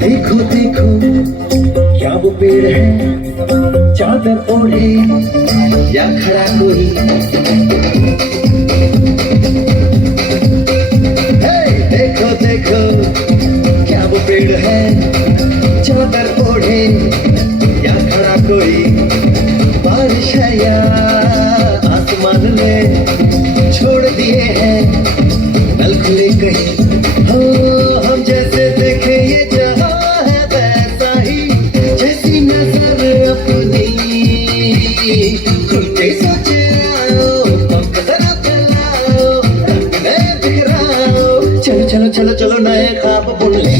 देखो देखो क्या वो पेड़ है, चादर ओढ़े या खड़ा कोई। देखो देखो क्या वो पेड़ है, चादर ओढ़े या खड़ा कोई। बारिश है या आसमान ने छोड़ दिए हैं नल खुले कहीं। हो हम जैसे देखे ये जहां है वैसा ही, जैसी नजर अपनी खुद के सोचे आओ, पंख जरा फैलाओ, रंग नए बिखराओ। चलो चलो चलो चलो नए ख्वाब बुन ले।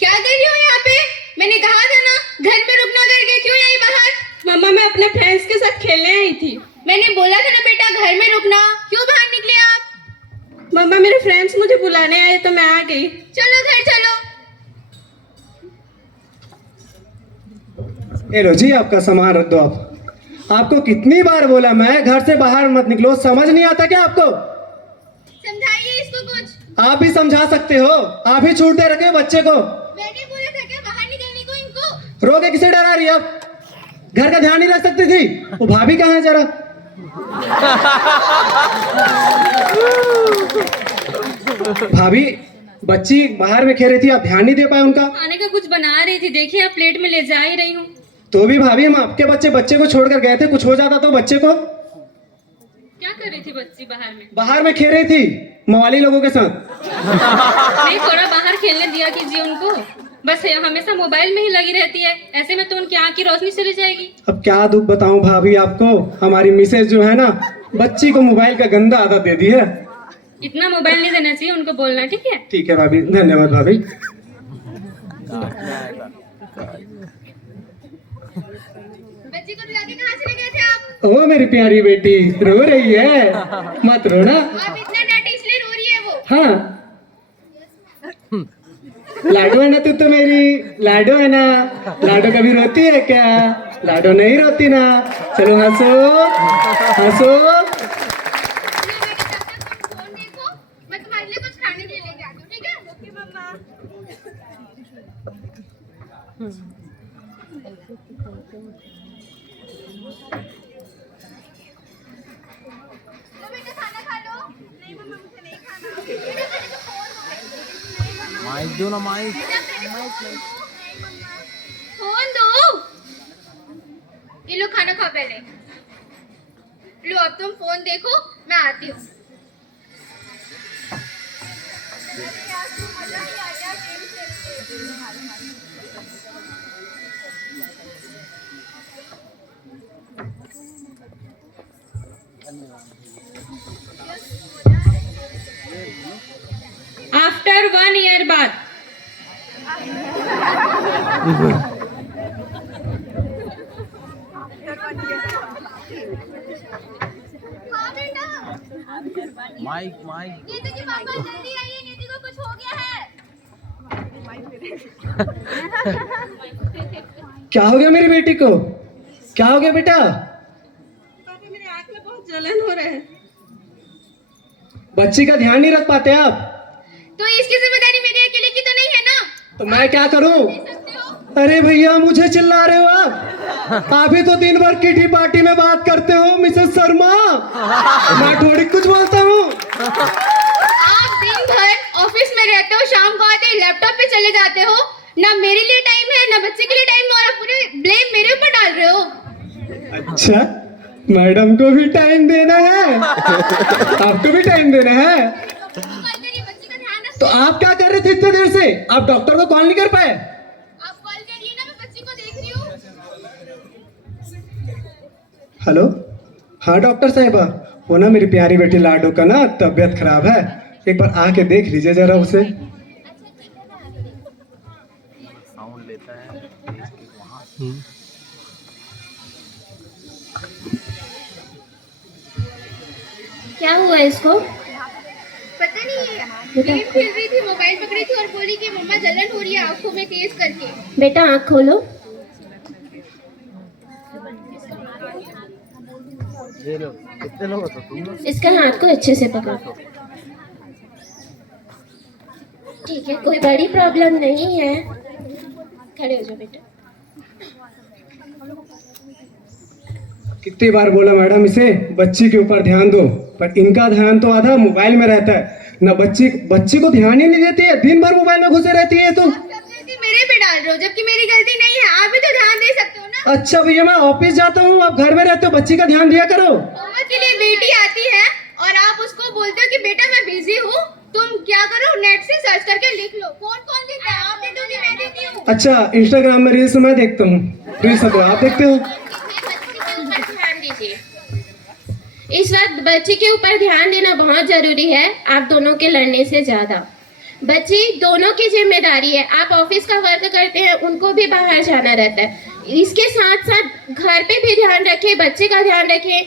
क्या कर रही हो यहाँ पे? मैंने कहा था ना घर में रुकना करके, क्यों आई बाहर? मम्मा मैं अपने फ्रेंड्स के साथ खेलने आई थी। मैंने बोला था ना बेटा घर में रुकना, क्यों बाहर निकले आप? मम्मा मेरे फ्रेंड्स मुझे बुलाने आए तो मैं आ गई। चलो घर चलो। ए लो जी, आपका सामान रख दो। आप आपको कितनी बार बोला मैं घर से बाहर मत निकलो, समझ नहीं आता क्या आपको? समझाइए इसको कुछ। आप भी समझा सकते हो, आप ही छूट दे रखे हो बच्चे को। मैंने बोला था क्या बाहर निकलने को इनको? रोके किसे डरा रही है आप? घर का ध्यान नहीं रख सकती थी? वो भाभी कहाँ है जरा? भाभी बच्ची बाहर में खेल रही थी, आप ध्यान नहीं दे पाए उनका? खाने का कुछ बना रही थी, देखिए आप प्लेट में ले जा ही रही हूँ। तो भी भाभी हम आपके बच्चे को छोड़कर गए थे, कुछ हो जाता तो बच्चे को? क्या कर रही थी बच्ची बाहर में? बाहर में खेल रही थी मवाली लोगों के साथ। नहीं, थोड़ा बाहर खेलने दिया कीजिए उनको। बस हमेशा मोबाइल में ही लगी रहती है, ऐसे में तो उनकी आँख की रोशनी चली जाएगी। अब क्या दुख बताऊं भाभी आपको, हमारी मिसेज जो है ना बच्ची को मोबाइल का गंदा आदत दे दी है। इतना मोबाइल नहीं देना चाहिए उनको, बोलना ठीक है? ठीक है भाभी, धन्यवाद भाभी। बच्ची को बुला के कहाँ चले गए थे आप? ओ मेरी प्यारी बेटी रो रही है, मत रोना। आप इतना डांटे इसलिए रो रही है वो। हाँ लाडो है ना तू तो मेरी, लाडो है ना। लाडो कभी रोती है क्या? लाडो नहीं रोती ना। चलो हंसो हंसो। फोन देखो, मैं तुम्हारे लिए कुछ खाने के लिए लेके आती हूँ, ठीक है? ओके मम्मा। लो बेटा खाना खा लो। नहीं मम्मा मुझे नहीं खाना। बेटा मेरे को फोन दो। माइक दो ना, माइक। फोन दो। ये लो खाना खाओ पहले। लो अब तुम फोन देखो, मैं आती हूँ। आफ्टर 1 ईयर बाद हाँ बेटा। Mic mic. नीतू की पापा जल्दी आइए, नीतू को कुछ हो गया है। क्या हो गया मेरी बेटी को? क्या हो गया बेटा? पापा मेरे आँख में बहुत जलन हो रहा है। बच्ची का ध्यान नहीं रख पाते आप? तो इसकी जिम्मेदारी मेरे अकेले की तो नहीं है ना? तो मैं क्या करूं? सकते हो? अरे भैया मुझे चिल्ला रहे हो आप? आप ही तो दिन भर किटी पार्टी में बात करते हो मिसेस शर्मा, मैं थोड़ी कुछ बोलता हूँ। आप दिन भर ऑफिस में रहते हो, शाम को आते ही लैपटॉप पे चले जाते हो, ना मेरे लिए टाइम है ना बच्चे के लिए टाइम, और आप पूरे ब्लेम मेरे ऊपर डाल रहे हो। अच्छा मैडम को भी टाइम देना है, आपको भी टाइम देना है। कल करिए, बच्चे का ध्यान रखिए। तो आप क्या कर रहे थे इतने देर से? आप डॉक्टर को कॉल नहीं कर पाए? आप कॉल करिए ना, मैं बच्चे को देख रही हूँ। हेलो, हाँ डॉक्टर साहिबा, वो ना मेरी प्यारी बेटी लाडो का ना तबीयत खराब है, एक बार आके देख लीजिए जरा उसे। साउंड लेता है इसके वहाँ क्या हुआ इसको? पता नहीं, गेम खेल रही थी, मोबाइल पकड़ी थी और बोली कि मम्मा जलन हो रही है आंखों में तेज करके। बेटा आंख खोलो। ये लो कितने लोग हो तो तुम लोग इसके हाथ को अच्छे से पकड़ो। ठीक है, कोई बड़ी प्रॉब्लम नहीं है। खड़े हो जाओ बेटा। कितनी बार बोला मैडम इसे बच्ची के ऊपर ध्यान दो, पर इनका ध्यान तो आधा मोबाइल में रहता है ना। बच्ची को ध्यान ही नहीं देती है, दिन भर मोबाइल में घुसे रहती है। तो आप सब गलती मेरे पे डाल रहे हो, जबकि मेरी गलती नहीं है। आप भी तो ध्यान दे सकते हो ना। अच्छा भैया, मैं ऑफिस जाता हूँ, आप घर में रहते हो, बच्ची का ध्यान दिया करो। होमवर्क के लिए बेटी आती है और आप उसको बोलते हो कि बेटा मैं बिजी हूँ, तुम क्या करो नेट से सर्च करके लिख लो। फोन कौन देता है? आप दे दोगे, मैं देती हूँ। अच्छा, इंस्टाग्राम में रील्स मैं देखता हूँ, रील्स तो आप देखते हो। ध्यान दीजिए, इस वक्त बच्ची के ऊपर ध्यान देना बहुत जरूरी है, आप दोनों के लड़ने से ज्यादा। बच्ची दोनों की जिम्मेदारी है। आप ऑफिस का वर्क करते हैं, उनको भी बाहर जाना रहता है। इसके साथ साथ घर पे भी ध्यान रखें, बच्चे का ध्यान रखें।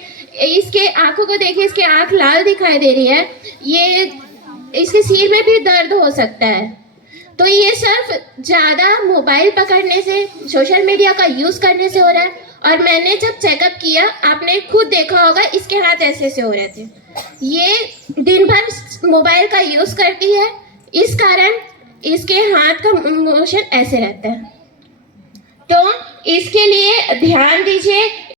इसके आंखों को देखिए, इसकी आंख लाल दिखाई दे रही है, ये इसके सिर में भी दर्द हो सकता है। तो ये सिर्फ ज़्यादा मोबाइल पकड़ने से, सोशल मीडिया का यूज़ करने से हो रहा है। और मैंने जब चेकअप किया, आपने खुद देखा होगा, इसके हाथ ऐसे से हो रहे थे। ये दिन भर मोबाइल का यूज़ करती है, इस कारण इसके हाथ का मोशन ऐसे रहता है। तो इसके लिए ध्यान दीजिए।